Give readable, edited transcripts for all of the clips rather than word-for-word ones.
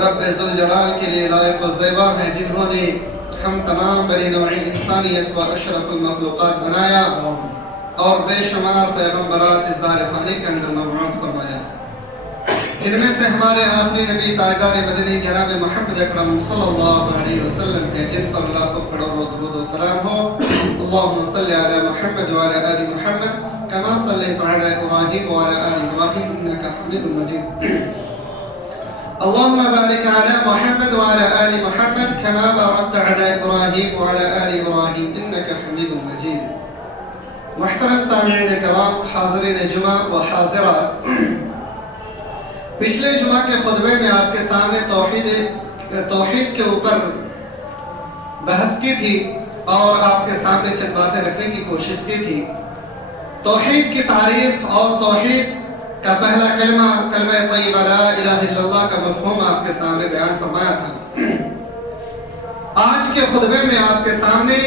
رب ذوالجلال کے لیے لائق و زیبا ہے جنہوں نے ہم تمام بنی نوع انسانیت کو اشرف المخلوقات بنایا اور بے شمار پیغمبرات اس دار فانی کے اندر مبعوث فرمایا، جن میں سے ہمارے آخری نبی تاجدار مدنی جناب محمد اکرم صلی اللہ علیہ وسلم کے، جن پر لاکھوں کروڑوں درود و سلام ہو۔ اللہم صلی علی محمد وعلی آل محمد کما صلیت علی ابراہیم وعلی آل ابراہیم انک حمید مجید۔ اللہم بارک علی محمد وعلی آل محمد کما بارکت علی ابراہیم وعلی آل ابراہیم انک حمید مجید۔ محترم سامعین کرام، حاضرین جمعہ و حاضرات، پچھلے جمعہ کے خطبے میں آپ کے سامنے توحید کے اوپر بحث کی تھی اور آپ کے سامنے چند باتیں رکھنے کی کوشش کی تھی۔ توحید کی تعریف اور توحید کا پہلا کلمہ طیبہ لا الہ الا اللہ کا مفہوم آپ کے سامنے بیان فرمایا تھا۔ آج کے خطبے میں آپ کے سامنے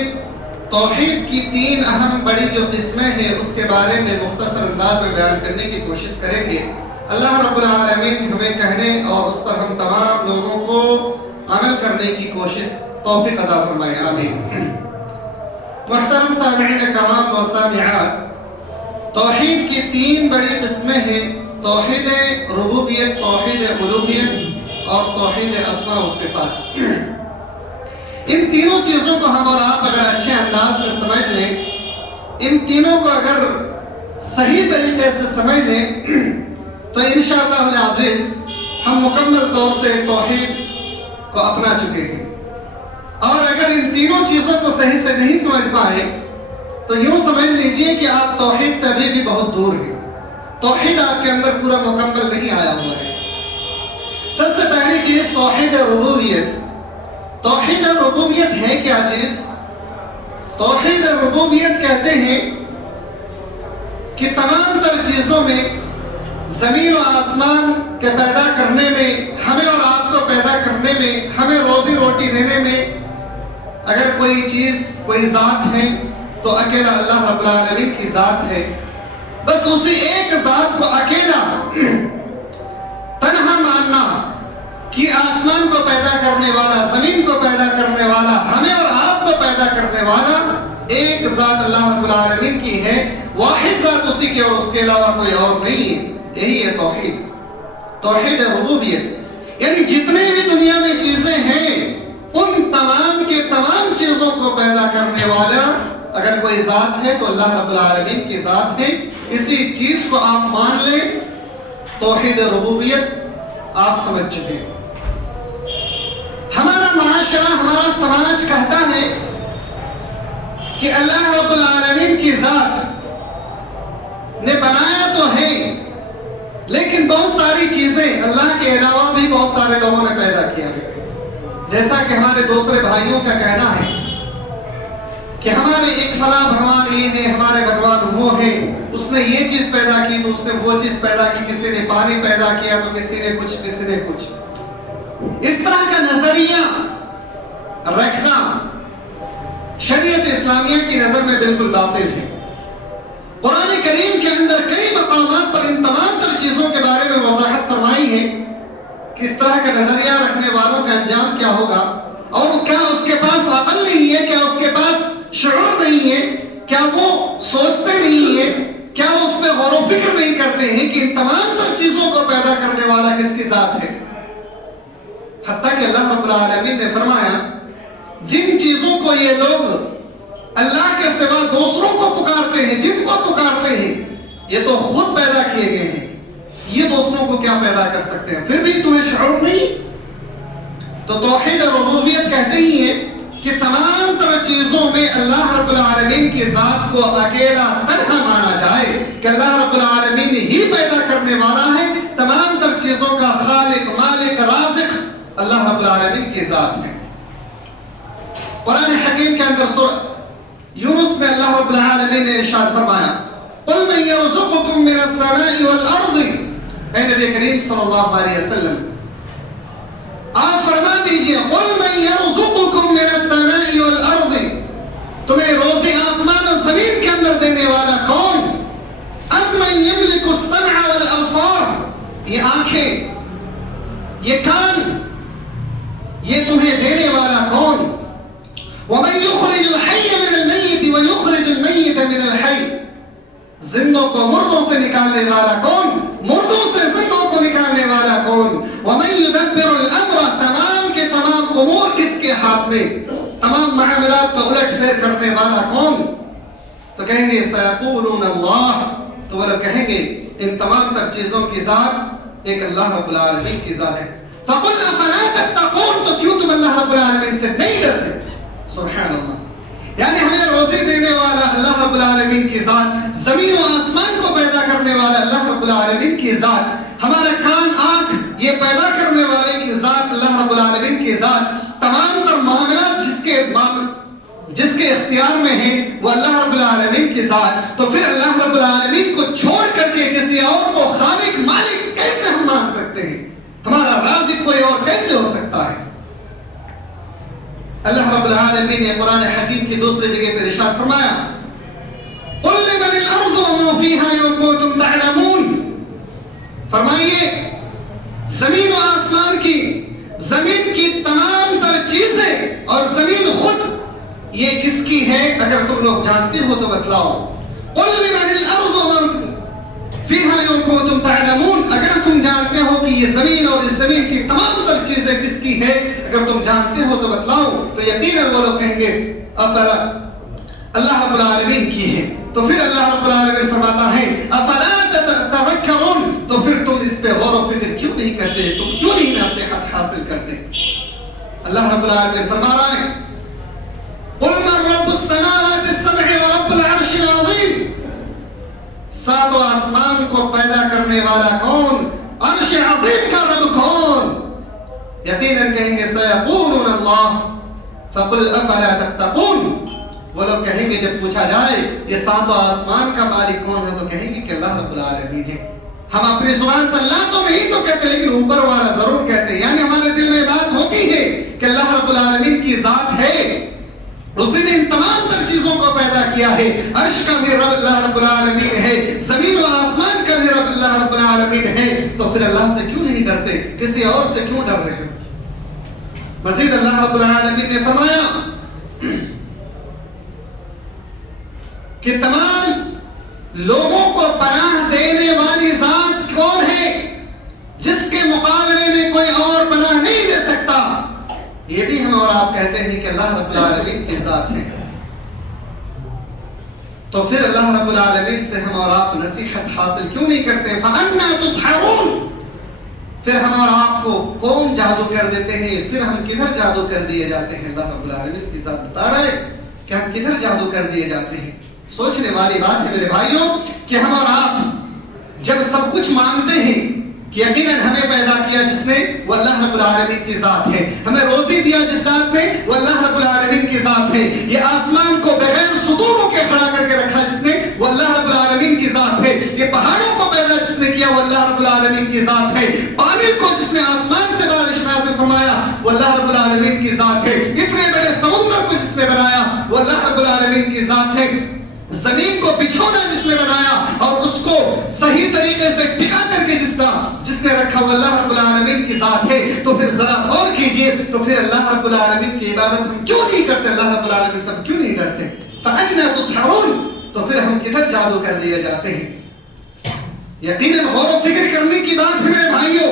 توحید کی تین اہم بڑی جو قسمیں ہیں اس کے بارے میں مختصر انداز میں بیان کرنے کی کوشش کریں گے۔ اللہ رب العالمین ہمیں کہنے اور اس پر ہم تمام لوگوں کو عمل کرنے کی کوشش توفیق عطا فرمائے، آمین۔ محترم سامعین کرام و سامعات، توحید کی تین بڑی قسمیں ہیں: توحید ربوبیت، توحید الوہیت اور توحید اسماء و صفات۔ ان تینوں چیزوں کو ہم اور آپ اگر اچھے انداز میں سمجھ لیں، ان تینوں کو اگر صحیح طریقے سے سمجھ لیں تو انشاءاللہ العزیز ہم مکمل طور سے توحید کو اپنا چکے ہیں۔ اور اگر ان تینوں چیزوں کو صحیح سے نہیں سمجھ پائے تو یوں سمجھ لیجئے کہ آپ توحید سے ابھی بھی بہت دور ہیں، توحید آپ کے اندر پورا مکمل نہیں آیا ہوا ہے۔ سب سے پہلی چیز توحید ربوبیت۔ توحید ربوبیت ہے کیا چیز؟ توحید ربوبیت کہتے ہیں کہ تمام تر چیزوں میں، زمین و آسمان کے پیدا کرنے میں، ہمیں اور آپ کو پیدا کرنے میں، ہمیں روزی روٹی دینے میں، اگر کوئی چیز، کوئی ذات ہے تو اکیلا اللہ رب العالمین کی ذات ہے۔ بس اسی ایک ذات کو اکیلا تنہا ماننا کہ آسمان کو پیدا کرنے والا، زمین کو پیدا کرنے والا، ہمیں اور آپ کو پیدا کرنے والا ایک ذات اللہ رب العالمین کی ہے، واحد ذات اسی کی اور اس کے علاوہ کوئی اور نہیں ہے۔ یہی ہے توحید، توحید ربوبیت۔ یعنی جتنے بھی دنیا میں چیزیں ہیں ان تمام کے تمام چیزوں کو پیدا کرنے والا اگر کوئی ذات ہے تو اللہ رب العالمین کی ذات ہے۔ اسی چیز کو آپ مان لیں، توحید ربوبیت آپ سمجھ چکے۔ ہمارا معاشرہ، ہمارا سماج کہتا ہے کہ اللہ رب العالمین کی ذات نے بنایا تو ہے، لیکن بہت ساری چیزیں اللہ کے علاوہ بھی بہت سارے لوگوں نے پیدا کیا ہے۔ جیسا کہ ہمارے دوسرے بھائیوں کا کہنا ہے کہ ہمارے ایک فلاں بھگوان یہ ہے، ہمارے بھگوان وہ ہیں، اس نے یہ چیز پیدا کی تو اس نے وہ چیز پیدا کی، کسی نے پانی پیدا کیا تو کسی نے کچھ، کسی نے کچھ۔ اس طرح کا نظریہ رکھنا شریعت اسلامیہ کی نظر میں بالکل باطل ہے۔ قرآن کریم کے اندر کئی مقامات پر ان تمام تر چیزوں کے بارے میں وضاحت فرمائی ہے کہ اس طرح کا نظریہ رکھنے والوں کا انجام کیا ہوگا، اور کیا اس کے پاس عقل نہیں ہے، کیا اس کے پاس شعور نہیں ہے، کیا وہ سوچتے نہیں ہیں، کیا وہ اس پہ غور و فکر نہیں کرتے ہیں کہ ان تمام تر چیزوں کو پیدا کرنے والا کس کی ذات ہے۔ حتیٰ کہ اللہ رب العالمین نے فرمایا جن چیزوں کو یہ لوگ اللہ کے سوا دوسروں کو پکارتے ہیں، جن کو پکارتے ہیں، یہ تو خود پیدا کیے گئے ہیں، یہ دوسروں کو کیا پیدا کر سکتے ہیں، پھر بھی تمہیں شعور نہیں؟ تو توحید ربوبیت کہتے ہی ہیں کہ تمام تر چیزوں میں اللہ رب العالمین کی ذات کو اکیلا تنہا مانا جائے کہ اللہ رب العالمین ہی پیدا کرنے والا ہے، تمام تر چیزوں کا خالق، مالک، رازق اللہ رب العالمین کی ذات ہے۔ قرآن حکیم کے اندر سورہ یونس میں اللہ رب العالمین نے ارشاد فرمایا قُلْ مَنْ يَرْزُقُكُم مِّنَ السَّمَاءِ وَالْأَرْضِ، اے نبی کریم صلی اللہ علیہ وسلم آپ فرما دیجئے قُلْ مَنْ يَرْزُقُكُم مِّنَ السَّمَاءِ وَالْأَرْضِ، تمہیں روزی آسمان اور زمین کے اندر دینے والا کون؟ أَمَّنْ يَمْلِكُ السَّمْعَ وَالْأَبْصَارَ، یہ آنکھیں، یہ کان، یہ تمہیں دینے والا کون؟ وَمَن يُخْرِجُ الْحَيَّ مِنَ الْمَيِّتِ وَيُخْرِجُ الْمَيِّتَ مِنَ الْحَيِّ، زندوں کو مردوں سے نکالنے والا کون؟ مردوں سے زندوں کو نکالنے والا کون؟ وَمَن يُدَبِّرُ الْأَمْرَ، تمام کے تمام امور کس کے ہاتھ میں؟ تمام معاملات کو الٹ پھیر کرنے والا کون؟ تو کہیں گے سَيَقُولُونَ اللَّهُ، تو وہ لوگ کہیں گے ان تمام تر چیزوں کی ذات ایک اللہ رب العالمین کی ذات ہے۔ فَقُلْ أَفَلَا تَتَّقُونَ، تو کیوں تم اللہ رب العالمین سے نہیں ڈرتے؟ سبحان اللہ، یعنی ہمیں روزی دینے والا اللہ رب العالمین کی ذات، زمین و آسمان کو پیدا کرنے والا اللہ رب العالمین کی ذات، ہمارا کان آنکھ یہ پیدا کرنے والے کی ذات اللہ رب العالمین کی ذات، تمام تر معاملات جس کے اختیار میں ہیں وہ اللہ رب العالمین کی ذات، تو پھر اللہ رب العالمین کو چھوڑ کر کے کسی اور کو خالق مالک کیسے ہم مان سکتے ہیں؟ ہمارا رازق کوئی اور کیسے ہو سکتا ہے؟ اللہ رب العالمین نے قرآن حکیم کی دوسری جگہ پر ارشاد فرمایا قُلْ لِمَنِ الْأَرْضُ وَمَا فِيهَا إِن كُنتُمْ تَعْلَمُونَ، فرمائیے زمین و آسمان کی، زمین کی تمام تر چیزیں اور زمین خود یہ کس کی ہے؟ اگر تم لوگ جانتے ہو تو بتلاؤ۔ قُلْ لِمَنِ الْأَرْضُ وَمَا فِيهَا إِن كُنتُمْ تَعْلَمُونَ، اگر تم جانتے ہو کہ یہ زمین اور اس زمین کی تمام تر چیزیں کس کی ہے، اگر تم جانتے ہو تو بتلاؤ، تو یقیناً وہ لوگ کہیں گے افلا اللہ رب العالمین کی ہے۔ تو پھر اللہ رب العالمین فرماتا ہے افلا تذکرون، تو پھر تم اس پہ غور و فکر کیوں نہیں کرتے، تم کیوں نہیں نصیحت حاصل کرتے؟ اللہ رب العالمین فرما رہا ہے قُلْ مَن رَّبُّ السَّمَاوَاتِ السَّبْعِ وَرَبُّ الْعَرْشِ الْعَظِيمِ، ساتوں آسمان کو پیدا کرنے والا کون؟ عرش عظیم کا رب کون؟ یقیناً کہیں گے سَيَقُولُونَ اللَّهُ فَقُلْ أَفَلَا تَتَّقُونَ، وہ لوگ کہیں گے جب پوچھا جائے یہ ساتوں آسمان کا مالک کون ہے تو کہیں گے کہ اللہ رب العالمین ہے۔ ہم اپنی زبان سے اللہ تو نہیں تو کہتے لیکن اوپر والا ضرور کہتے ہیں، یعنی ہمارے دل میں بات ہوتی ہے کہ اللہ رب العالمین کی ذات ہے، اس نے ان تمام تر چیزوں کو پیدا کیا ہے، عرش کا بھی رب اللہ رب العالمین ہے، زمین و آسمان کا بھی رب اللہ رب العالمین ہے، تو پھر اللہ سے کیوں نہیں ڈرتے؟ کسی اور سے کیوں ڈر رہے ہیں؟ مزید اللہ رب العالمین نے فرمایا کہ تمام لوگوں کو پناہ دینے والی ذات کون ہے جس کے مقابلے میں کوئی اور پناہ نہیں دے سکتا؟ یہ بھی ہم اور آپ کہتے ہیں کہ اللہ رب العالمین کی ذات ہے، تو پھر اللہ رب العالمین سے ہم اور آپ نصیحت حاصل کیوں نہیں کرتے؟ فَأَنَّا تُسْحَرُونَ، پھر ہم اور آپ کو کون جادو کر دیتے ہیں؟ پھر ہم کدھر جادو کر دیے جاتے ہیں؟ اللہ رب العالمین کی ذات بتا رہے کہ ہم کدھر جادو کر دیے جاتے ہیں۔ سوچنے والی بات ہے میرے بھائیوں کہ ہم اور آپ جب سب کچھ مانتے ہیں کہ یقیناً ہمیں پیدا کیا جس نے وہ اللہ رب العالمین کی ذات ہے، ہمیں روزی دیا جس ذات نے وہ اللہ رب العالمین کی ذات ہے، یہ آسمان کو بغیر ستونوں کے کھڑا کر کے رکھا جس نے وہ اللہ رب العالمین کی ذات ہے، یہ پہاڑوں کو پیدا جس نے کیا وہ اللہ رب العالمین کی ذات ہے، پانی کو جس نے آسمان سے بارش نازل فرمایا وہ اللہ رب العالمین کی ذات ہے، اتنے بڑے سمندر کو جس نے بنایا وہ اللہ رب العالمین کی ذات ہے، زمین کو بچھونا جس نے بنایا اور اس کو صحیح طریقے سے ٹکا کر کے جس نے رکھا وہ اللہ رب العالمین کی ذات ہے۔ تو پھر ذرا غور کیجئے، تو پھر اللہ رب العالمین کی عبادت ہم کیوں نہیں کرتے؟ اللہ رب العالمین سے ہم کیوں نہیں ڈرتے؟ فَأَنَّا تُسْحَرُونَ، تو پھر ہم کدھر جادو کر دیے جاتے ہیں؟ یقیناً غور و فکر کرنے کی بات ہے میرے بھائیوں،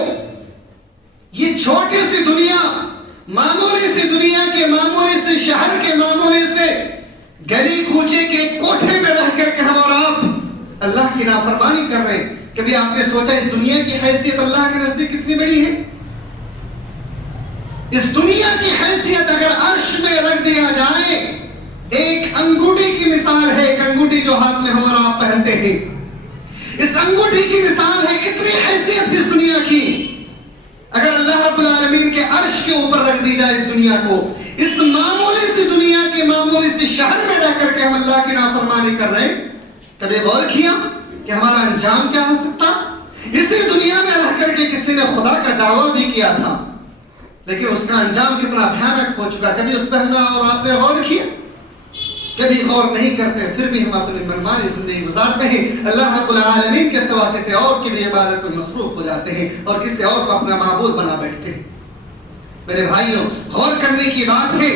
یہ چھوٹی سی دنیا، معمولی سی دنیا کے معمولی سے شہر کے معمولی سے گلی کوچے کے کوٹھے میں رہ کر کے ہم اور آپ اللہ کی نافرمانی کر رہے ہیں۔ کبھی آپ نے سوچا اس دنیا کی حیثیت اللہ کے نزدیک کتنی بڑی ہے؟ اس دنیا کی حیثیت اگر عرش میں رکھ دیا جائے، ایک انگوٹھی کی مثال ہے، ایک انگوٹھی جو ہاتھ میں ہم اور آپ پہنتے ہیں، اس انگوٹھی کی مثال ہے، اتنی حیثیت اس دنیا کی اگر اللہ رب العالمین کے عرش کے اوپر رکھ دی جائے اس دنیا کو، اس معمولی سی دنیا کے معمولی سی شہر میں رہ کر کے ہم اللہ کی نافرمانی کر رہے ہیں، کبھی غور کیا کہ ہمارا انجام کیا ہو سکتا؟ اسی دنیا میں رہ کر کے کسی نے خدا کا دعویٰ بھی کیا تھا لیکن اس کا انجام کتنا بھیانک ہو چکا، کبھی اس پہ ہم اور آپ نے غور کیا؟ کبھی غور نہیں کرتے، پھر بھی ہم اپنی منمانی زندگی گزارتے ہیں، اللہ رب العالمین کے سوا کسی اور کی بھی عبادت میں مصروف ہو جاتے ہیں اور کسی اور کو اپنا معبود بنا بیٹھتے ہیں۔ میرے بھائیوں غور کرنے کی بات ہے،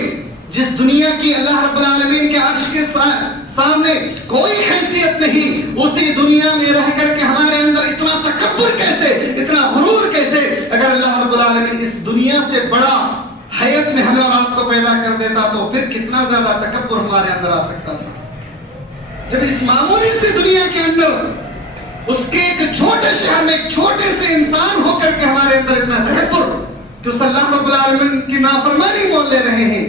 جس دنیا کی اللہ رب العالمین کے عرش کے سامنے کوئی حیثیت نہیں، اسی دنیا میں رہ کر کے ہمارے اندر اتنا تکبر کیسے، اتنا غرور کیسے؟ اگر اللہ رب العالمین اس دنیا سے بڑا حیات میں ہمیں اور آپ کو پیدا کر دیتا تو پھر کتنا زیادہ تکبر ہمارے اندر آ سکتا تھا۔ جب اس معمولی سی دنیا کے اندر اس کے ایک چھوٹے شہر میں ایک چھوٹے سے انسان ہو کر کے ہمارے اندر اتنا تکبر کہ اس اللہ رب العالمین کی نافرمانی بول لے رہے ہیں،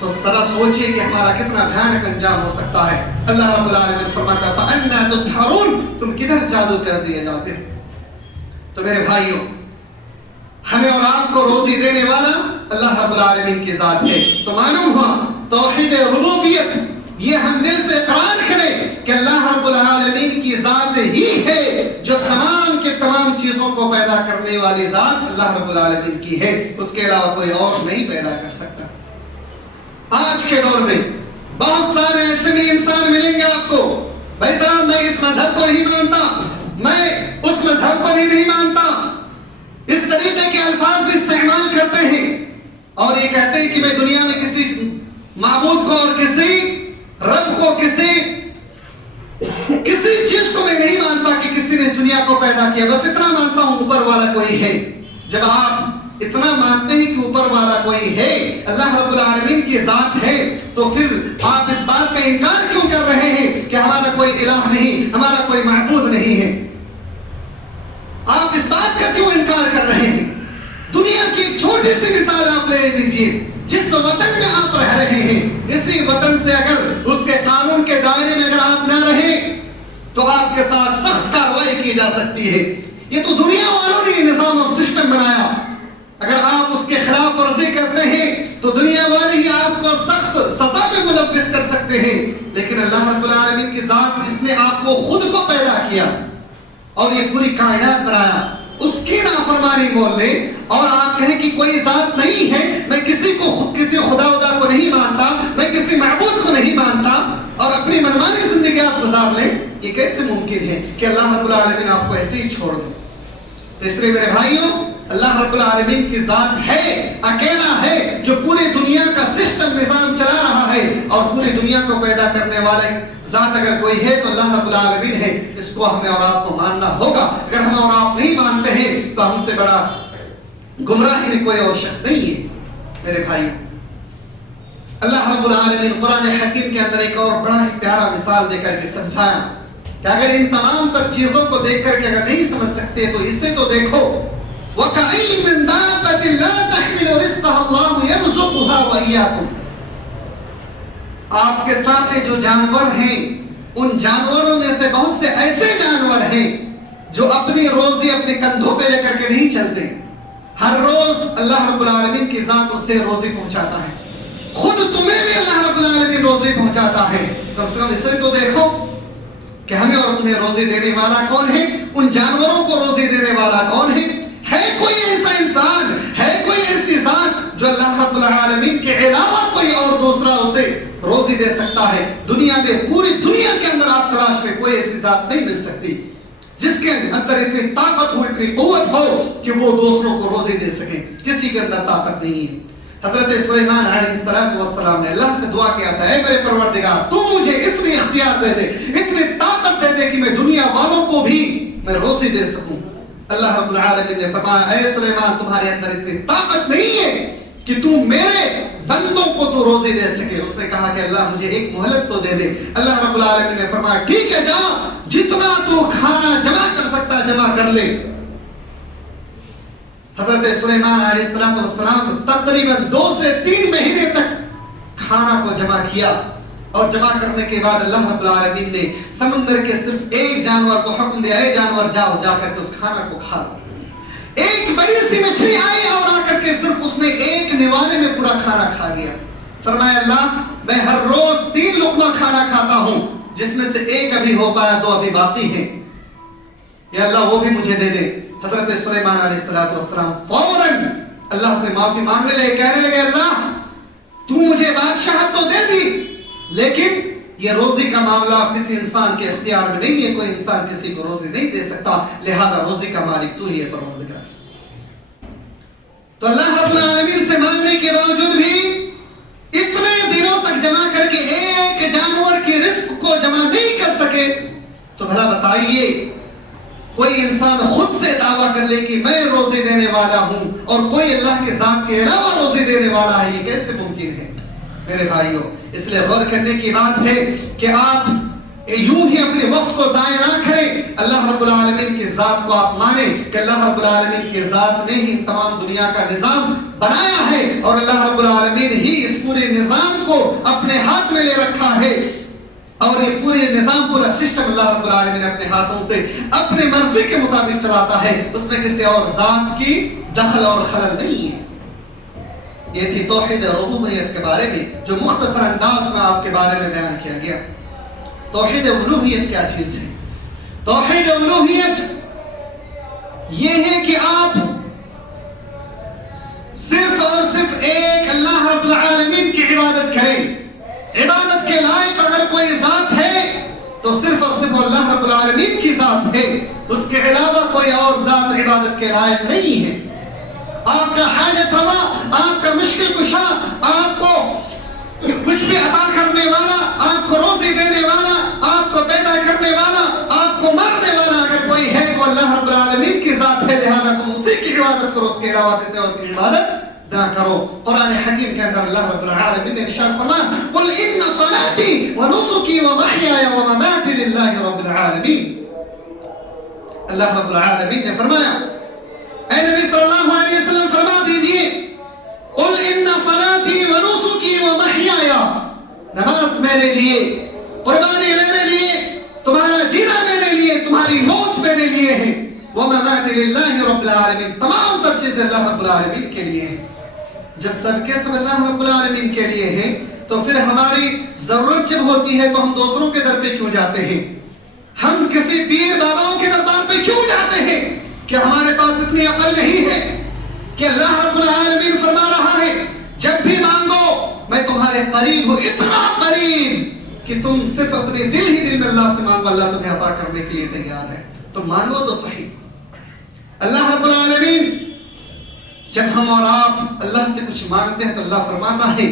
تو ذرا سوچئے کہ ہمارا کتنا بھیانک انجام ہو سکتا ہے۔ اللہ رب العالمین فرماتا ہے فَأَنَّا تُسْحَرُونَ، تم کدھر جادو کر دیے جاتے۔ تو میرے بھائیوں ہمیں اور آپ کو روزی دینے والا اللہ رب العالمین کی ذات ہے۔ تو معلوم ہوا توحید ربوبیت، یہ ہم دل سے اقرار کریں کہ اللہ رب العالمین کی ذات ہی ہے جو تمام کے تمام چیزوں کو پیدا کرنے والی ذات اللہ رب العالمین کی ہے، اس کے علاوہ کوئی اور نہیں پیدا کر سکتا۔ آج کے دور میں بہت سارے ایسے بھی انسان ملیں گے آپ کو، بھائی صاحب میں اس مذہب کو نہیں مانتا، میں اس مذہب کو نہیں مانتا، اس طریقے کے الفاظ بھی استعمال کرتے ہیں اور یہ کہتے ہیں کہ میں دنیا میں کسی معبود کو اور کسی رب کو کسی چیز کو میں نہیں مانتا کہ کسی نے اس دنیا کو پیدا کیا، بس اتنا مانتا ہوں اوپر والا کوئی ہے۔ جب آپ اتنا مانتے ہیں کہ اوپر والا کوئی ہے، اللہ رب العالمین کی ذات ہے، تو پھر آپ اس بات کا انکار کیوں کر رہے ہیں کہ ہمارا کوئی الہ نہیں، ہمارا کوئی معبود نہیں ہے؟ آپ اس بات کا کیوں انکار کر رہے ہیں؟ دنیا کی ایک چھوٹی سی مثال آپ لے لیجئے، جس وطن میں آپ رہ رہے ہیں، اسی وطن سے اگر اس کے قانون کے دائرے میں اگر آپ نہ رہیں تو آپ کے ساتھ سخت کارروائی کی جا سکتی ہے۔ یہ تو دنیا والوں نے نظام اور سسٹم بنایا، اگر آپ اس کے خلاف ورزی کرتے ہیں تو دنیا والے ہی آپ کو سخت سزا میں ملوث کر سکتے ہیں، لیکن اللہ رب العالمین کی ذات جس نے آپ کو خود کو پیدا کیا اور یہ پوری کائنات بنایا، اس کی نافرمانی بول لے اور آپ کہیں کہ کوئی ذات نہیں ہے، میں کسی خدا کو نہیں مانتا، میں کسی معبود کو نہیں مانتا، اور اپنی منمانی زندگی آپ گزار لیں، یہ کیسے ممکن ہے کہ اللہ رب العالمین آپ کو ایسے ہی چھوڑ دے؟ تو اس لیے میرے بھائیوں اللہ رب العالمین کی ذات ہے، اکیلا ہے، جو پوری دنیا کا سسٹم نظام چلا رہا ہے، اور پوری دنیا کو پیدا کرنے والے ذات اگر کوئی ہے تو اللہ رب العالمین ہے۔ اس کو ہمیں اور آپ کو ماننا ہوگا۔ اگر ہم اور آپ نہیں مانتے ہیں تو ہم سے بڑا گمراہی میں کوئی اور شخص نہیں ہے۔ میرے بھائی اللہ رب العالمین قرآن حکیم کے اندر ایک اور بڑا ہی پیارا مثال دے کر کے سمجھایا کہ اگر ان تمام تر چیزوں کو دیکھ کر کے اگر نہیں سمجھ سکتے تو اسے تو دیکھو، وَكَأَيٍّ مِّن دَابَّةٍ لَا تَحْمِلُ رِزْقَهَا اللَّهُ يَرْزُقُهَا وَإِيَّاكُمْ۔ آپ کے ساتھ جو جانور ہیں ان جانوروں میں سے بہت سے ایسے جانور ہیں جو اپنی روزی اپنے کندھوں پہ لے کر کے نہیں چلتے، ہر روز اللہ رب العالمین کی ذات اس سے روزی پہنچاتا ہے، خود تمہیں بھی اللہ رب العالمین روزی پہنچاتا ہے۔ کم سے کم اسے تو دیکھو کہ ہمیں اور تمہیں روزی دینے والا کون ہے، ان جانوروں کو روزی دینے والا کون ہے؟ ہے کوئی ایسا انسان، ہے کوئی ایسی ذات جو اللہ رب العالمین کے علاوہ کوئی اور دوسرا اسے روزی دے سکتا ہے؟ دنیا میں پوری دنیا کے اندر آپ تلاش لیں، کوئی ایسی ذات نہیں مل سکتی جس کے اندر اتنی طاقت ہو، اتنی قوت ہو کہ وہ دوسروں کو روزی دے سکے۔ کسی کے اندر طاقت نہیں ہے۔ حضرت سلیمان علیہ السلام نے اللہ سے دعا کیا تھا، اے میرے پروردگار تو مجھے اتنی اختیار دے دے، اتنی طاقت دے دے کہ میں دنیا والوں کو بھی میں روزی دے سکوں۔ اللہ رب العالمین نے فرمایا، اے سلیمان تمہارے اندر اتنی طاقت نہیں ہے کہ تو میرے بندوں کو تو روزی دے سکے۔ اس نے کہا کہ اللہ مجھے ایک مہلت تو دے دے۔ اللہ رب العالمین نے فرمایا ٹھیک ہے جا، جتنا تو کھانا جمع کر سکتا جمع کر لے۔ حضرت سلیمان علیہ السلام تقریباً 2 سے 3 مہینے تک کھانا کو جمع کیا، اور جمع کرنے کے بعد اللہ رب العالمین نے سمندر کے صرف ایک جانور کو حکم دیا، اے جانور جاؤ، جا کر کے اس کھانا کو کھا لو۔ ایک بڑی سی مچھلی آئی اور آ کر کے صرف اس نے ایک نوالے میں پورا کھانا کھا لیا۔ فرمایا اللہ میں ہر روز 3 لقمہ کھانا کھاتا ہوں، جس میں سے ایک ابھی ہو پایا، 2 ابھی باقی ہیں، یا اللہ وہ بھی مجھے دے دے۔ حضرت سلیمان علیہ السلام فوراً اللہ سے معافی مانگنے لگے، کہنے لگے اللہ تو مجھے بادشاہت تو دے دی، لیکن یہ روزی کا معاملہ کسی انسان کے اختیار میں نہیں ہے، کوئی انسان کسی کو روزی نہیں دے سکتا، لہذا روزی کا مالک تو ہی ہے پروردگار۔ تو اللہ رب العالمین سے مانگنے کے باوجود بھی اتنے دنوں تک جمع کر کے ایک جانور کی رزق کو جمع نہیں کر سکے، تو بھلا بتائیے کوئی انسان خود سے دعویٰ کر لے کہ میں روزے دینے والا ہوں اور کوئی اللہ کے ذات کے علاوہ روزے دینے والا ہے، یہ کیسے ممکن ہے؟ میرے بھائیوں، اس لیے غور کرنے کی بات ہے کہ آپ یوں ہی اپنے وقت کو ضائع نہ کریں، اللہ رب العالمین کی ذات کو آپ مانیں کہ اللہ رب العالمین کی ذات نے ہی تمام دنیا کا نظام بنایا ہے اور اللہ رب العالمین ہی اس پورے نظام کو اپنے ہاتھ میں لے رکھا ہے، اور یہ پورے نظام پورا سسٹم اللہ رب العالمین اپنے ہاتھوں سے اپنے مرضی کے مطابق چلاتا ہے، اس میں کسی اور ذات کی دخل اور خلل نہیں ہے۔ یہ تھی توحید ربوبیت کے بارے میں جو مختصر انداز میں آپ کے بارے میں بیان کیا گیا۔ توحید الوہیت کیا چیز ہے؟ توحید الوہیت یہ ہے کہ آپ صرف اور صرف ایک اللہ رب العالمین کی عبادت کریں۔ عبادت کے لائق اگر کوئی ذات ہے تو صرف اور صرف اللہ رب العالمین کی ذات ہے، اس کے علاوہ کوئی اور ذات عبادت کے لائق نہیں ہے۔ آپ کا حاجت روا، آپ کا مشکل کشا، آپ کو کچھ بھی عطا کرنے والا، آپ کو روزی دینے والا، آپ کو پیدا کرنے والا، آپ کو مرنے والا اگر کوئی ہے تو اللہ رب العالمین کی ذات ہے، لہذا تم اسی کی عبادت کرو، اس کے علاوہ کسی اور کی عبادت نہ کرو۔ قرآن حکیم کے اندر اللہ رب العالمین نے ارشاد فرمایا قل ان صلاتی ونسکی ومحیای ومماتی للہ رب العالمین۔ اللہ رب العالمین نے فرمایا اے نبی صلی اللہ علیہ وسلم فرما دیجئے قل ان صلاتی ونسکی ومحیای، نماز میرے لیے، قربانی میرے لیے، تمہارا جینا میرے لیے، تمہاری موت میرے لیے ہے، ومماتی للہ رب العالمین، تمام تر چیزیں اللہ رب العالمین کے لیے ہیں۔ جب سب کے سب اللہ رب العالمین کے لیے ہیں تو پھر ہماری ضرورت جب ہوتی ہے تو ہم دوسروں کے در پہ کیوں جاتے ہیں؟ ہم کسی پیر باباؤں کے دربار پہ کیوں جاتے ہیں؟ کہ ہمارے پاس اتنی عقل نہیں ہے کہ اللہ رب العالمین فرما رہا ہے جب بھی مانگو میں تمہارے قریب ہوں، اتنا قریب کہ تم صرف اپنے دل ہی دل میں اللہ سے مانگو، اللہ تمہیں عطا کرنے کے لیے تیار ہے، تو مانگو تو صحیح۔ اللہ رب العالمین جب ہم اور آپ اللہ سے کچھ مانگتے ہیں تو اللہ فرماتا ہے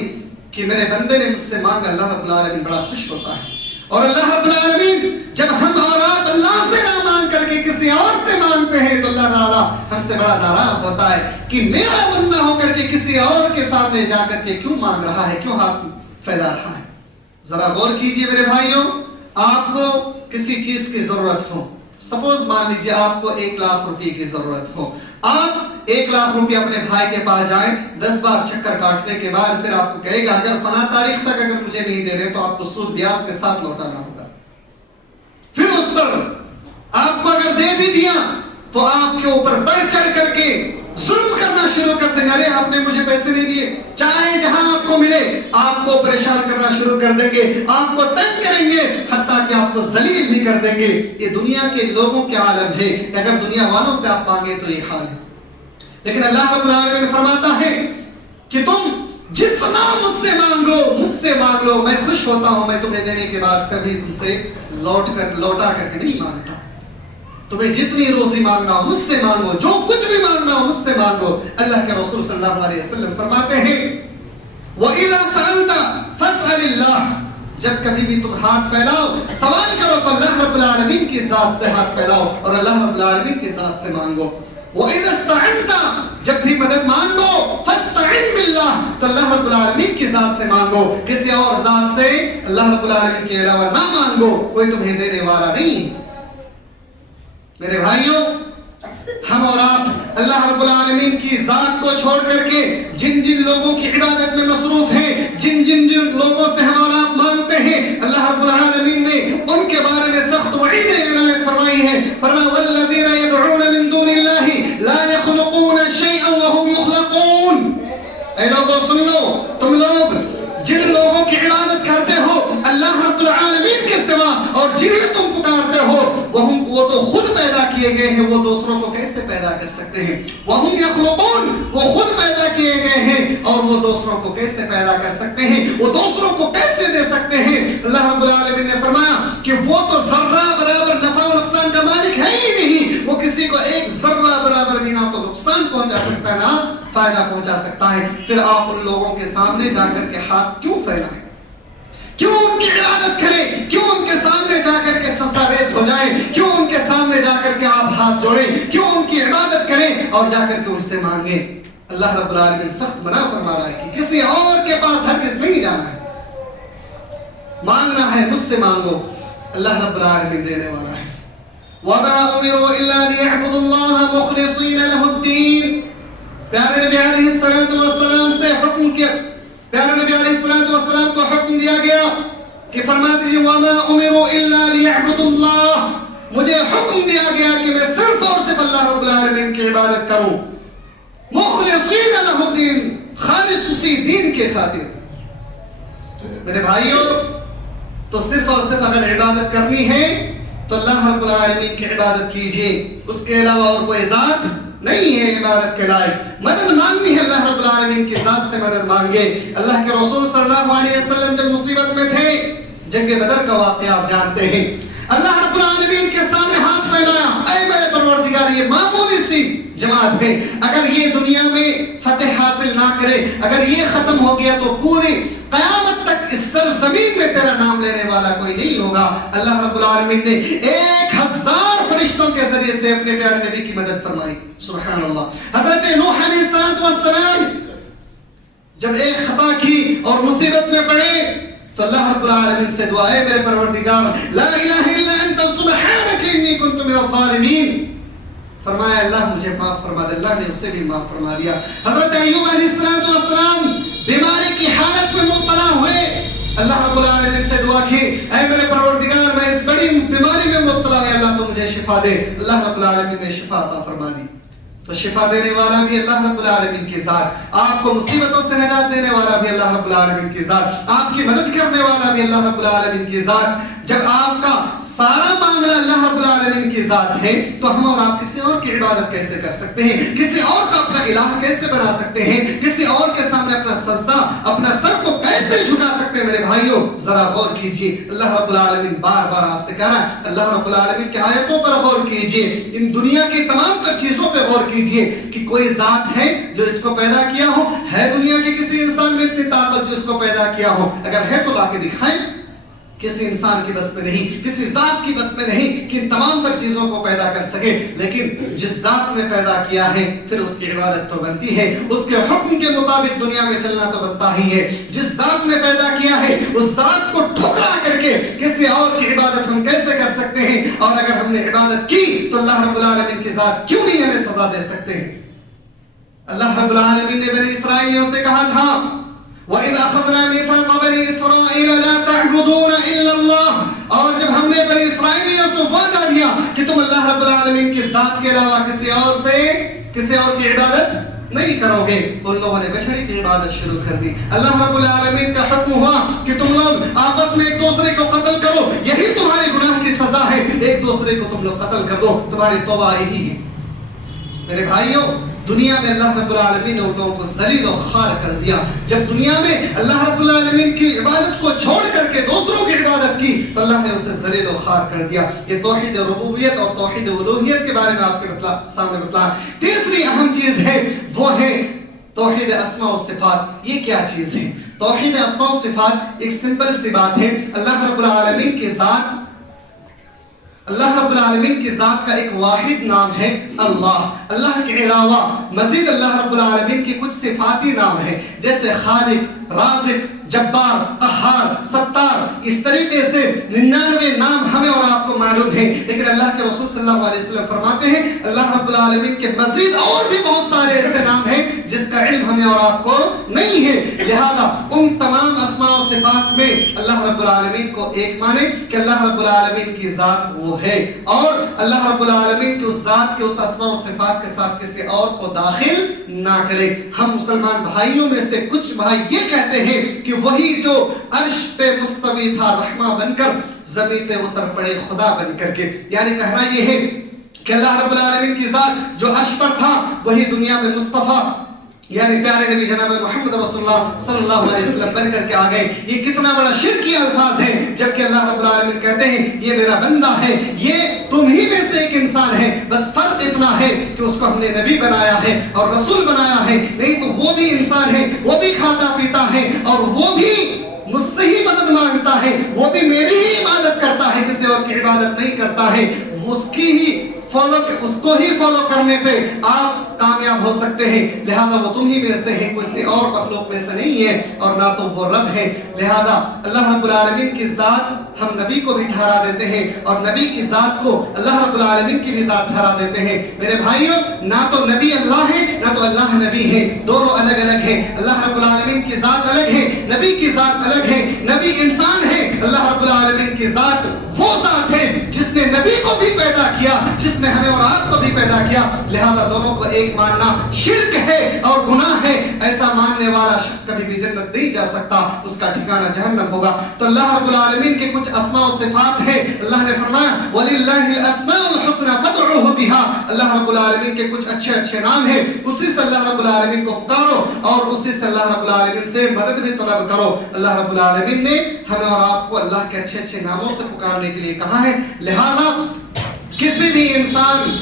کہ میرے بندے نے مجھ سے مانگا، اللہ رب العالمین بڑا خوش ہوتا ہے۔ اور اللہ رب العالمین جب ہم اور آپ اللہ سے نہ مانگ کر کے کسی اور سے مانگتے ہیں تو اللہ تعالیٰ ہم سے بڑا ناراض ہوتا ہے کہ میرا بندہ ہو کر کے کسی اور کے سامنے جا کر کے کیوں مانگ رہا ہے، کیوں ہاتھ پھیلا رہا ہے۔ ذرا غور کیجئے میرے بھائیوں، آپ کو کسی چیز کی ضرورت ہو، سپوز مان لیجئے آپ کو 1 لاکھ روپے کی ضرورت ہو، آپ 1 لاکھ روپے اپنے بھائی کے پاس جائیں، 10 بار چکر کاٹنے کے بعد پھر آپ کو کہے گا اگر فلاں تاریخ تک اگر مجھے نہیں دے رہے تو آپ کو سود بیاج کے ساتھ لوٹانا ہوگا۔ پھر اس پر آپ کو اگر دے بھی دیا تو آپ کے اوپر بڑھ چڑھ کر کے ظلم کرنا شروع کر دیں گے، ارے آپ نے مجھے پیسے نہیں دیے، چاہے جہاں آپ کو ملے آپ کو پریشان کرنا شروع کر دیں گے، آپ کو تنگ کریں گے، حتیٰ کہ آپ کو ذلیل بھی کر دیں گے۔ یہ دنیا کے لوگوں کے عالم ہے، اگر دنیا والوں سے آپ مانگے تو یہ حال ہے۔ لیکن اللہ رب العالمین فرماتا ہے کہ تم جتنا مجھ سے مانگ لو، میں خوش ہوتا ہوں، میں تمہیں دینے کے بعد کبھی تم سے لوٹا کر کے نہیں مانگتا۔ تمہیں جتنی روزی مانگنا ہو مجھ سے مانگو، جو کچھ بھی مانگنا ہو مجھ سے مانگو۔ اللہ کے رسول صلی اللہ علیہ وسلم فرماتے ہیں وَإِذَا سَأَلْتَ فَاسْأَلِ اللَّهِ، جب کبھی بھی تم ہاتھ پھیلاؤ سوال کرو تو اللہ رب العالمین کی ذات سے ہاتھ پھیلاؤ اور اللہ رب العالمین کی ذات سے مانگو۔ وَإِذَا اسْتَعِنْتَ، جب بھی مدد مانگو فَاسْتَعِنْ بِاللَّهِ، تو اللہ رب العالمین کی ذات سے مانگو، کسی اور ذات سے اللہ رب العالمین کے علاوہ نہ مانگو، کوئی تمہیں دینے والا نہیں۔ میرے بھائیوں، ہم اور آپ اللہ رب العالمین کی ذات کو چھوڑ کر کے جن جن لوگوں کی عبادت میں مصروف ہیں، جن جن لوگوں سے ہم اور آپ مانگتے ہیں، اللہ رب العالمین نے ان کے بارے میں سخت وعید عنایت فرمائی ہے۔ فرمایا والذین یدعون من دون اللہ لا یخلقون شیئا وهم یخلقون۔ اے لوگوں سن لو، تم لوگ جن لوگوں کی عبادت کرتے ہو اللہ رب العالمین کے سوا اور جنہیں تم پکارتے ہو وہ تو خود پیدا کیے گئے ہیں، وہ دوسروں کو کیسے پیدا کر سکتے ہیں؟ وَهُمْ يَخْلُقُونَ، وہ خود پیدا کیے گئے ہیں اور وہ دوسروں کو کیسے پیدا کر سکتے ہیں، وہ دوسروں کو کیسے دے سکتے ہیں؟ اللہ رب العالمین نے فرمایا کہ وہ تو ذرہ برابر نفع و نقصان کا مالک ہے ہی نہیں، وہ کسی کو 1 ذرہ برابر بھی نہ تو نقصان پہنچا سکتا ہے نہ فائدہ پہنچا سکتا ہے، پھر آپ ان لوگوں کے سامنے جا کر کے ہاتھ کیوں پھیلائیں؟ کیوں ان کی عبادت کریں؟ کیوں ان کے سامنے جا کر کے سجدہ ریز ہو جائیں؟ کیوں ان کے سامنے جا کر کے آپ ہاتھ جوڑیں؟ کیوں ان کی عبادت کریں اور جا کر کے ان سے مانگیں؟ اللہ رب العالمین سخت منع فرما رہا ہے کہ کسی اور کے پاس ہرگز نہیں جانا ہے، مانگنا ہے مجھ سے مانگو، اللہ رب العالمین دینے والا ہے۔ وَمَا أُمِرُوا إِلَّا لِيَعْبُدُوا اللَّهَ مُخْلِصِينَ لَهُ الدِّينَ۔ پیارے نبی علیہ السلام سے حکم کیا، پیارے نبی علیہ السلام کو حکم دیا گیا کہ فرما دیجیے وَمَا أُمِرُوا إِلَّا لِيَعْبُدُوا اللَّهَ، مجھے حکم دیا گیا کہ میں صرف اور صرف اللہ رب العالمین کی عبادت کروں، مخلصین لہ الدین، خالص اسی دین کے خاطر۔ میرے بھائیوں، تو صرف اور صرف اگر عبادت کرنی ہے تو اللہ رب العالمین کی عبادت کیجئے، اس کے علاوہ اور کوئی ذات نہیں ہے عبادت کے لائق۔ مدد مانگنی ہے اللہ رب العالمین کی ذات سے مدد مانگے۔ اللہ کے رسول صلی اللہ علیہ وسلم جب مصیبت میں تھے، جنگ بدر کا واقعہ آپ جانتے ہیں، اللہ رب العالمین کے سامنے ہاتھ پھیلایا، اے میرے پروردگار، یہ معمولی سی جماعت ہے، اگر یہ دنیا میں فتح حاصل نہ کرے، اگر یہ ختم ہو گیا تو پوری قیامت تک اس سرزمین میں تیرا نام لینے والا کوئی نہیں ہوگا۔ اللہ رب العالمین نے 1000 فرشتوں کے ذریعے سے اپنے پیارے نبی کی مدد فرمائی، سبحان اللہ۔ حضرت نوح علیہ السلام جب ایک خطا کی اور مصیبت میں پڑے تو اللہ رب العالمین سے دعا، اے میرے پروردگار، لا الہ الا انت سبحانک انی کنت من الظالمین، فرمایا اللہ مجھے معاف فرما دے، اللہ نے اسے بھی معاف فرما دیا۔ حضرت ایوب علیہ السلام بیماری کی حالت میں مبتلا ہوئے، اللہ رب العالمین سے دعا کی، اے میرے پروردگار، میں اس بڑی بیماری میں مبتلا ہوں، اللہ تو مجھے شفا دے، اللہ رب العالمین نے شفا عطا فرما دی۔ تو شفا دینے والا بھی اللہ رب العالمین کی ذات، آپ کو مصیبتوں سے نجات دینے والا بھی اللہ رب العالمین کی ذات، آپ کی مدد کرنے والا بھی اللہ رب العالمین کی ذات۔ جب آپ کا سارا معاملہ اللہ رب العالمین کی ذات ہے تو ہم اور آپ کسی اور کی عبادت کیسے کر سکتے ہیں؟ کسی اور کا اپنا الہ کیسے بنا سکتے ہیں؟ کسی اور کے سامنے اپنا سجدہ، اپنا سر کو کیسے جھکا سکتے ہیں؟ میرے بھائیوں ذرا غور کیجئے، اللہ رب العالمین بار بار آپ سے کہہ رہا ہے، اللہ رب العالمین کی آیتوں پر غور کیجئے، ان دنیا کی تمام تر چیزوں پہ غور کیجئے کہ کوئی ذات ہے جو اس کو پیدا کیا ہو؟ ہے دنیا کے کسی انسان میں اتنی طاقت جو اس کو پیدا کیا ہو؟ اگر ہے تو لا کے دکھائیں۔ کسی انسان کی بس میں نہیں، کسی ذات کی بس میں نہیں کہ ان تمام تر چیزوں کو پیدا کر سکے، لیکن جس ذات نے پیدا کیا ہے پھر اس کی عبادت تو بنتی ہے، اس کے حکم کے مطابق دنیا میں چلنا تو بنتا ہی ہے۔ جس ذات نے پیدا کیا ہے اس ذات کو ٹھکرا کر کے کسی اور کی عبادت ہم کیسے کر سکتے ہیں؟ اور اگر ہم نے عبادت کی تو اللہ رب العالمین کی ذات کیوں نہیں ہمیں سزا دے سکتے ہیں؟ اللہ رب العالمین نے بنی اسرائیلیوں سے کہا تھا، وَإِذْ أَخَذْنَا مِيثَاقَ بَنِي إِسْرَائِيلَ لَا تَعْبُدُونَ إِلَّا اللَّهَ، اور جب ہم نے بنی اسرائیلیوں سے وعدہ دیا کہ تم اللہ رب العالمین کی ذات کے علاوہ کسی اور کی عبادت نہیں کرو گے، ان لوگوں نے بشری کی عبادت شروع کر دی۔ اللہ رب العالمین کا حکم ہوا کہ تم لوگ آپس میں ایک دوسرے کو قتل کرو، یہی تمہارے گناہ کی سزا ہے، ایک دوسرے کو تم لوگ قتل کر دو، تمہاری توبہ یہی ہے۔ میرے بھائیوں، دنیا میں اللہ رب العالمین نے ان لوگوں کو ذلیل و خوار کر دیا۔ جب دنیا میں اللہ رب العالمین کی عبادت کو چھوڑ کر کے دوسروں کی عبادت کی تو اللہ نے اسے ذلیل و خوار کر دیا۔ یہ توحید ربوبیت اور توحید الوہیت کے بارے میں آپ کے سامنے بتایا۔ تیسری اہم چیز ہے وہ ہے توحید اسماء و صفات۔ یہ کیا چیز ہے؟ توحید اسماء و صفات ایک سمپل سی بات ہے، اللہ رب العالمین کی ذات، اللہ رب العالمین کی ذات کا ایک واحد نام ہے اللہ۔ اللہ کے علاوہ مزید اللہ رب العالمین کی کچھ صفاتی نام ہیں، جیسے خالق، رازق، جبار، قہار، ستار، اس طریقے سے 99 نام ہمیں اور آپ کو معلوم ہیں، لیکن اللہ کے رسول صلی اللہ علیہ وسلم فرماتے ہیں اللہ رب العالمین کے مزید اور بھی بہت سارے ایسے نام ہیں جس کا علم ہمیں اور آپ کو نہیں ہے، لہذا ان تمام اسماء و صفات میں اللہ رب العالمین کو ایک مانے کہ اللہ رب العالمین کی ذات وہ ہے، اور اللہ رب العالمین کی اس ذات کے اس اسماء و صفات کے ساتھ کسی اور کو داخل نہ کرے۔ ہم مسلمان بھائیوں میں سے کچھ بھائی یہ کہتے ہیں کہ وہی جو عرش پہ مستوی تھا رحمہ بن کر زمین پہ اتر پڑے خدا بن کر کے، یعنی کہنا یہ ہے کہ اللہ رب العالمین کی ذات جو عرش پر تھا وہی دنیا میں مصطفیٰ یعنی پیارے نبی جناب محمد رسول اللہ صلی اللہ علیہ وسلم بن کر کے آ گئے۔ یہ کتنا بڑا شرکی الفاظ ہے، جبکہ اللہ رب العالمین کہتے ہیں یہ میرا بندہ ہے، یہ تم ہی میں سے ایک انسان ہے، بس فرق اتنا ہے کہ اس کو ہم نے نبی بنایا ہے اور رسول بنایا ہے، نہیں انسان ہے وہ بھی کھاتا پیتا ہے اور وہ بھی مجھ سے ہی مدد مانگتا ہے, وہ بھی میری ہی عبادت کرتا ہے, کسی اور کی عبادت نہیں کرتا ہے, اس کو ہی فالو کرنے پہ آپ کامیاب ہو سکتے ہیں. لہذا وہ تم ہی میں سے ہیں, کسی اور مخلوق میں سے نہیں ہے, اور نہ تو وہ رب ہے. لہذا اللہ رب العالمین کی ذات ہم نبی کو بھی ٹھہرا دیتے ہیں اور نبی کی ذات کو اللہ رب العالمین کی بھی ذات ٹھہرا دیتے ہیں. میرے بھائیوں, نہ تو نبی اللہ ہے نہ تو اللہ نبی ہے, دونوں الگ الگ ہیں. اللہ رب العالمین کی ذات الگ ہے, نبی کی ذات الگ ہے. نبی انسان ہے, اللہ رب العالمین کی ذات وہ ذات ہے جس نے نبی کو بھی پیدا کیا, جس نے ہمیں اور آپ کو بھی پیدا کیا. لہذا دونوں کو ایک ماننا شرک ہے اور گناہ ہے. ایسا ماننے والا شخص کبھی بھی جنت نہیں جا سکتا, اس کا ٹھکانہ جہنم ہوگا. تو اللہ رب العالمین کے کچھ اسماء و صفات ہے. اللہ نے فرمایا وَلِلَّهِ الْأَسْمَاءُ الْحُسْنَى فَادْعُوهُ بِهَا. اللہ رب العالمین کے کچھ اچھے اچھے نام ہیں, اسی سے اللہ رب العالمین کو پکارو اور اسی سے اللہ رب العالمین سے مدد بھی طلب کرو. اللہ رب العالمین نے ہمیں اور آپ کو اللہ کے اچھے اچھے ناموں سے پکارنے کے لیے کہا ہے. لہذا کسی بھی انسان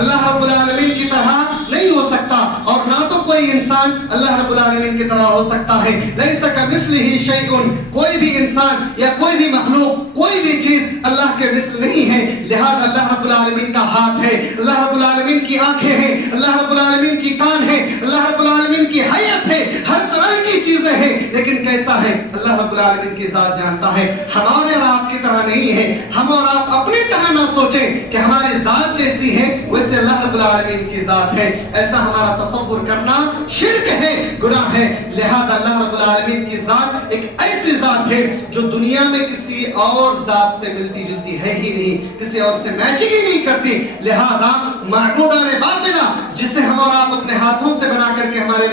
اللہ رب العالمین کی طرح نہیں ہو سکتا اور نہ تو کوئی انسان اللہ رب العالمین کی طرح ہو سکتا ہے. لیس کمثلہ شیء, کوئی بھی انسان یا کوئی بھی مخلوق, کوئی بھی چیز اللہ کے مثل نہیں ہے. لہذا اللہ رب العالمین کا ہاتھ ہے, اللہ رب العالمین کی آنکھیں ہیں, اللہ رب العالمین کی کان ہے, اللہ رب العالمین کی حیت ہے, ہر طرح کی چیزیں ہیں. لیکن کیسا ہے اللہ رب العالمین کی ذات جانتا ہے. ہمارے اور آپ کی طرح نہیں ہے. ہم اور آپ اپنی طرح نہ سوچیں کہ ہماری ذات جیسی ہے ویسے اللہ رب العالمین کی ذات ہے. ایسا ہمارا تصور کرنا شرک ہے, گناہ ہے. لہذا اللہ رب العالمین کی ذات ایک ایسی ذات ہے جو دنیا میں کسی اور ذات سے ملتی جلتی ہے ہی نہیں, کسی اور سے میچنگ ہی نہیں کرتی. لہذا معبودان باطلہ جسے ہم اور آپ اپنے ہاتھوں سے بنا کر کے ہمارے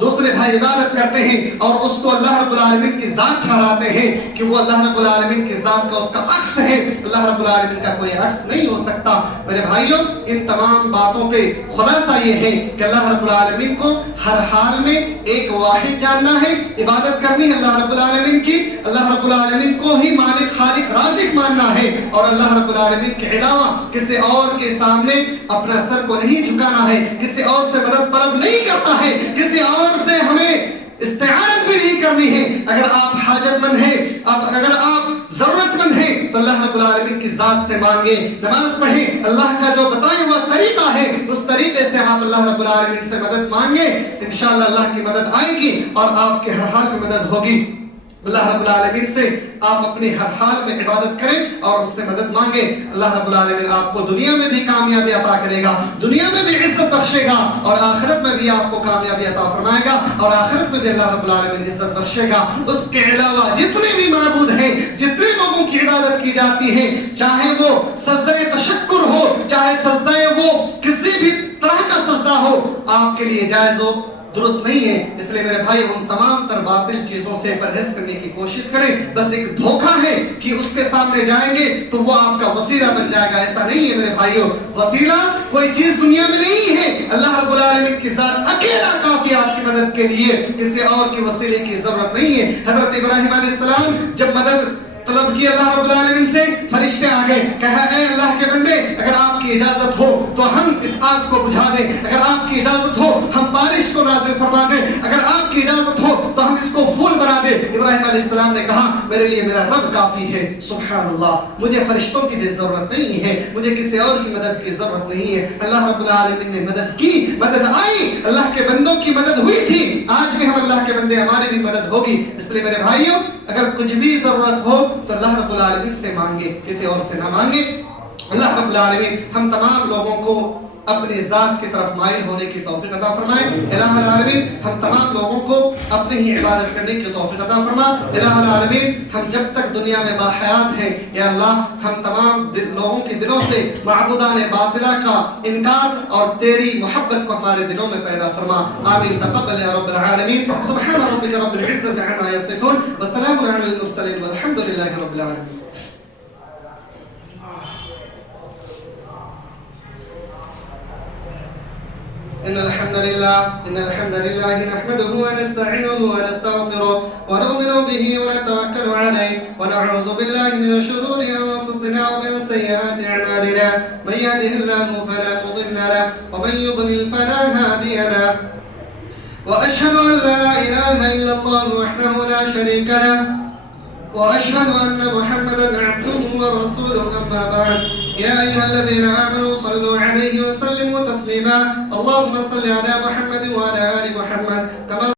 دوسرے بھائی عبادت کرتے ہیں اور اس کو اللہ رب العالمین کی ذات ٹھہراتے ہیں کہ وہ اللہ رب العالمین کی ذات کا اس کا عکس ہے. اللہ رب العالمین کا کوئی عکس نہیں ہو سکتا. میرے بھائیوں, ان تمام باتوں پہ خلاصہ یہ ہے کہ اللہ رب العالمین کو ہر حال میں ایک واحد جاننا ہے, عبادت کرنی ہے اللہ رب العالمین کی, اللہ رب العالمین کو ہی مالک خالق رازق ماننا ہے اور اللہ رب العالمین کے علاوہ کسی اور کے سامنے اپنا سر کو نہیں جھکانا ہے, کسی اور سے مدد طلب نہیں کرتا ہے, کسی اور سے ہمیں استعانت بھی نہیں کرنی ہے. اگر آپ حاجت مند ہیں, اگر آپ ضرورت مند ہیں تو اللہ رب العالمین کی ذات سے مانگیں, نماز پڑھیں, اللہ کا جو بتایا ہوا طریقہ ہے اس طریقے سے آپ اللہ رب العالمین سے مدد مانگیں. انشاءاللہ اللہ کی مدد آئے گی اور آپ کے ہر حال میں مدد ہوگی. اللہ رب العالمین سے آپ اپنی ہر حال میں عبادت کریں اور اس سے مدد مانگیں. اللہ رب العالمین آپ کو دنیا میں بھی کامیابی عطا کرے گا, دنیا میں بھی عزت بخشے گا اور آخرت میں بھی آپ کو کامیابی عطا فرمائے گا اور آخرت میں بھی اللہ رب العالمین عزت بخشے گا. اس کے علاوہ جتنے بھی معبود ہیں, جتنے لوگوں کی عبادت کی جاتی ہے, چاہے وہ سجدہ تشکر ہو, چاہے سجدہ وہ کسی بھی طرح کا سجدہ ہو, آپ کے لیے جائز ہو, درست نہیں ہے. اس لیے میرے بھائی ان تمام تر باطل چیزوں سے پرہیز کرنے کی کوشش کریں. بس ایک دھوکہ ہے کہ اس کے سامنے جائیں گے تو وہ آپ کا وسیلہ بن جائے گا. ایسا نہیں ہے میرے بھائیوں, وسیلہ کوئی چیز دنیا میں نہیں ہے. اللہ رب العالمین کی ذات اکیلا کافی آپ کی مدد کے لیے, کسی اور کی وسیلے کی ضرورت نہیں ہے. حضرت ابراہیم علیہ السلام جب مدد طلب کی اللہ رب العالمین سے, فرشتے آ گئے, کہا اے اللہ کے بندے اگر آپ کی اجازت ہو تو ہم اس آگ کو بجھا دیں, اگر آپ کی اجازت ہو ہم بارش کو نازل فرما دیں, اگر آپ کی اجازت ہو تو ہم اس کو پھول بنا دیں. ابراہیم علیہ السلام نے کہا میرے لیے میرا رب کافی ہے. سبحان اللہ, مجھے فرشتوں کی بھی ضرورت نہیں ہے, مجھے کسی اور کی مدد کی ضرورت نہیں ہے. اللہ رب العالمین نے مدد کی, مدد آئی, اللہ کے بندوں کی مدد ہوئی تھی, آج بھی ہم اللہ کے بندے, ہماری بھی مدد ہوگی. اس لیے میرے بھائیوں اگر کچھ بھی ضرورت ہو تو اللہ رب العالمین سے مانگے, کسی اور سے نہ مانگے. اللہ رب العالمین ہم تمام لوگوں کو اپنی ذات کی طرف مائل ہونے کی توفیق عطا فرمائے. الہ العالمین ہم تمام لوگوں کو اپنی ہی عبادت کرنے کی توفیق عطا فرما. الہ العالمین ہم جب تک دنیا میں باحیات ہیں, یا اللہ ہم تمام لوگوں کے دلوں سے معبودان باطلہ کا انکار اور تیری محبت کو ہمارے دلوں میں پیدا فرما. آمین. تقبل یا رب العالمین. سبحان ربک رب العزت عما یصفون وسلام علی المرسلین والحمد للہ رب العالمین. إن الحمد لله نحمده ونستعينه ونستغفره ونؤمن به ونتوكل عليه ونعوذ بالله من شرور أنفسنا ومن سيئات أعمالنا. من يهده الله فلا مضل له ومن يضلل فلا هادي له. وأشهد أن لا إله إلا الله وحده لا شريك له وأشهد أن محمدا عبده ورسوله أما بعد يا أيها الذين آمنوا صلوا عليه وسلموا تسليما اللهم صل على محمد وعلى آل محمد كما